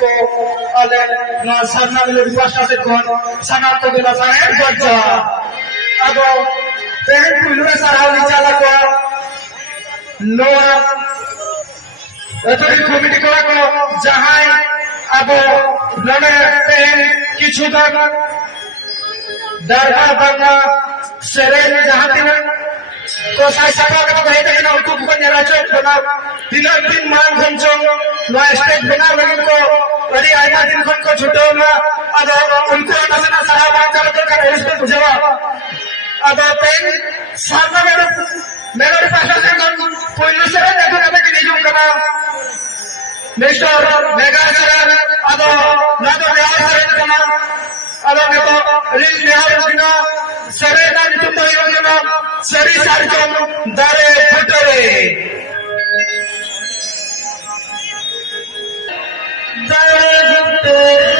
ko ale na sarna le pasta se kon sana to gela sare gorja abo ten pulura sarau nichala ko noa এতটি committee করা ko jahai abo name ten kichu dan darbar bangla seren jahatina ko sai saka ka bahita ina utu bukan rajo bana dinan din man gonjong no stage bana lagi ko adi aina din khon ko chhuto na ado unko nasana sara ba kar ka respect bujhawa ado pen sarna मेरे पास कोई से देखो कभी कि नहीं जुड़ा mister mega sir अदो ना तो यार सर कमा अदो ने तो रिल निहार बिना सरे ना तुम तो योजना सरी सर को दारे फुटरे दारे फुटरे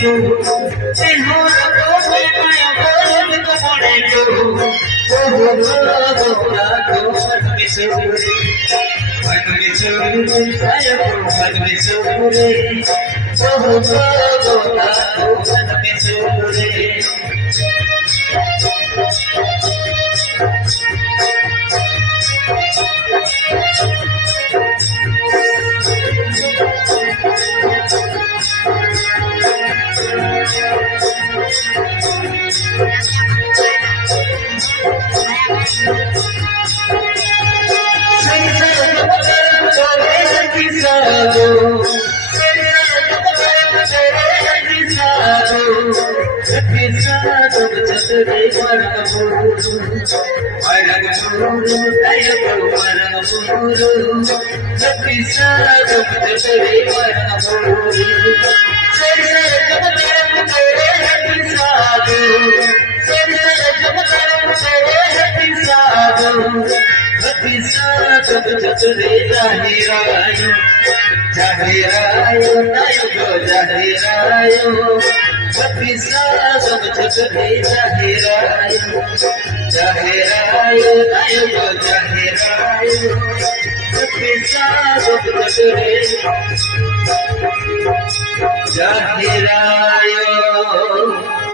तू ते हो तो मैं माया बोल तो पड़े तू ओ हो तो मन में चोरे आया तो मन में चोरे ओ हो तो मन में चोरे Jahirayo